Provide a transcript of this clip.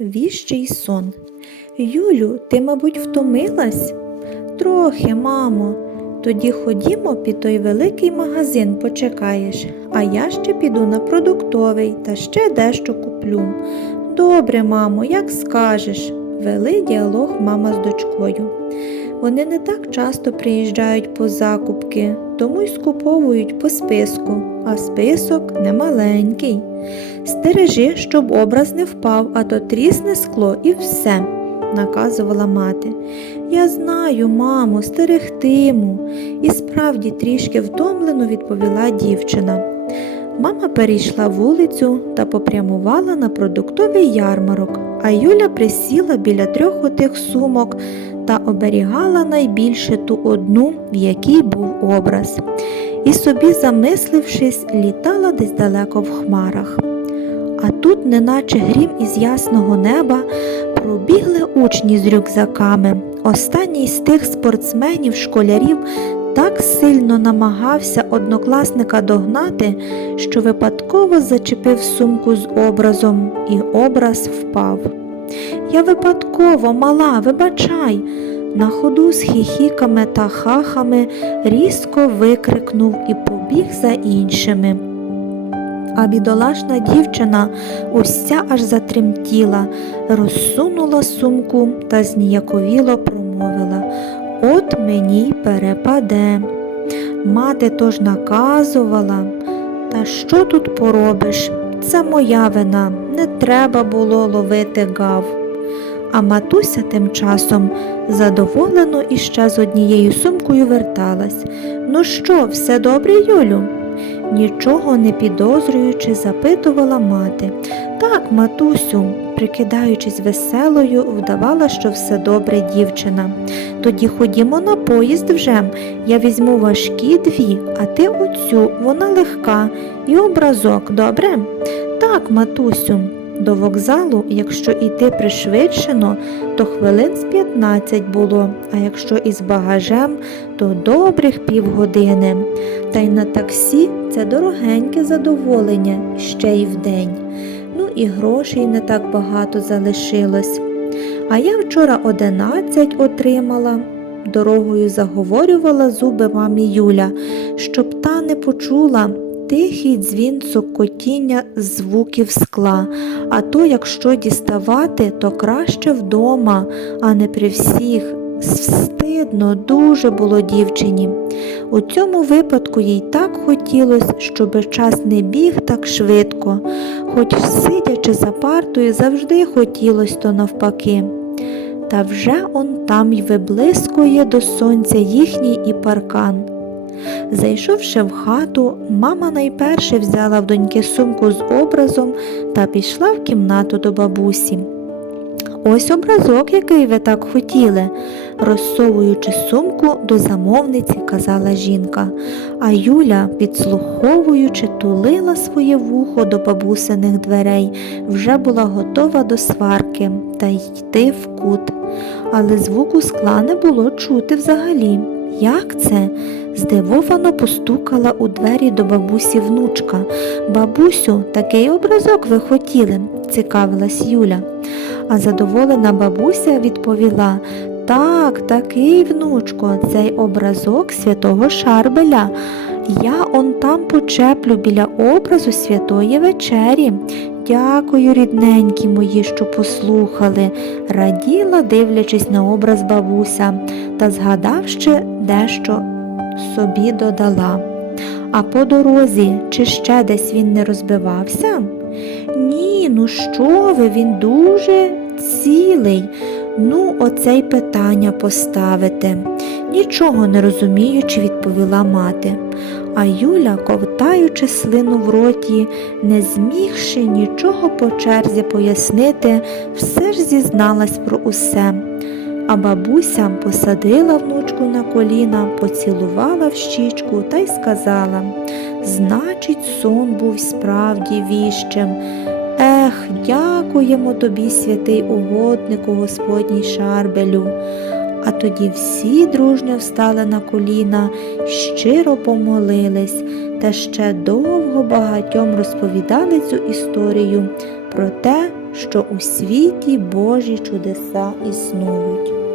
Віщий сон. Юлю, ти, мабуть, втомилась? Трохи, мамо. Тоді ходімо під той великий магазин, почекаєш, а я ще піду на продуктовий та ще дещо куплю. Добре, мамо, як скажеш, вели діалог мама з дочкою. Вони не так часто приїжджають по закупки, тому й скуповують по списку, а список немаленький. Стережи, щоб образ не впав, а то трісне скло і все, наказувала мати. Я знаю, мамо, стерегтиму. І справді трішки втомлено відповіла дівчина. Мама перейшла вулицю та попрямувала на продуктовий ярмарок, а Юля присіла біля трьох отих сумок та оберігала найбільше ту одну, в якій був образ. І собі, замислившись, літала десь далеко в хмарах. А тут, неначе грім із ясного неба, пробігли учні з рюкзаками. Останній з тих спортсменів, школярів так сильно намагався однокласника догнати, що випадково зачепив сумку з образом, і образ впав. Я випадково, мала, вибачай. На ходу з хіхіками та хахами різко викрикнув і побіг за іншими. А бідолашна дівчина уся аж затремтіла, розсунула сумку та зніяковіло промовила От мені й перепаде. Мати тож наказувала, та що тут поробиш? Це моя вина, не треба було ловити гав. А матуся тим часом задоволено іще з однією сумкою верталась. Ну що, все добре, Юлю? Нічого не підозрюючи, запитувала мати. Так, матусю, прикидаючись веселою, вдавала, що все добре дівчина. Тоді ходімо на поїзд вже. Я візьму важкі дві, а ти оцю, вона легка, і образок, добре? Так, матусю. До вокзалу, якщо йти пришвидшено, то хвилин з 15 було, а якщо із багажем, то добрих півгодини. Та й на таксі це дорогеньке задоволення ще й вдень. Ну і грошей не так багато залишилось. А я вчора 11 отримала. Дорогою заговорювала зуби мамі Юля, щоб та не почула тихий дзвін цокотіння звуків скла, а то, якщо діставати, то краще вдома, а не при всіх. Стидно дуже було дівчині. У цьому випадку їй так хотілося, щоб час не біг так швидко, хоч сидячи за партою, завжди хотілося то навпаки. Та вже он там й виблискує до сонця їхній і паркан. Зайшовши в хату, мама найперше взяла в доньки сумку з образом та пішла в кімнату до бабусі. Ось образок, який ви так хотіли, розсовуючи сумку до замовниці, казала жінка, а Юля, підслуховуючи, тулила своє вухо до бабусиних дверей, вже була готова до сварки та йти в кут. Але звуку скла не було чути взагалі. Як це? Здивовано постукала у двері до бабусі внучка. Бабусю, такий образок ви хотіли, цікавилась Юля. А задоволена бабуся відповіла Так, такий, внучко, цей образок святого Шарбеля. Я он там почеплю біля образу святої вечері. Дякую, рідненькі мої, що послухали, раділа, дивлячись на образ бабуся, та згадав ще дещо собі додала. А по дорозі, чи ще десь він не розбивався? Ні, ну що ви, він дуже цілий. Ну, оце й питання поставити. Нічого не розуміючи, відповіла мати. А Юля, ковтаючи слину в роті, не змігши нічого по черзі пояснити, все ж зізналась про усе. А бабуся посадила внучку на коліна, поцілувала в щічку та й сказала Значить, сон був справді віщим. Ех, дякуємо тобі, святий угоднику, Господній Шарбелю. А тоді всі дружньо встали на коліна, щиро помолились та ще довго багатьом розповідали цю історію про те, що у світі Божі чудеса існують.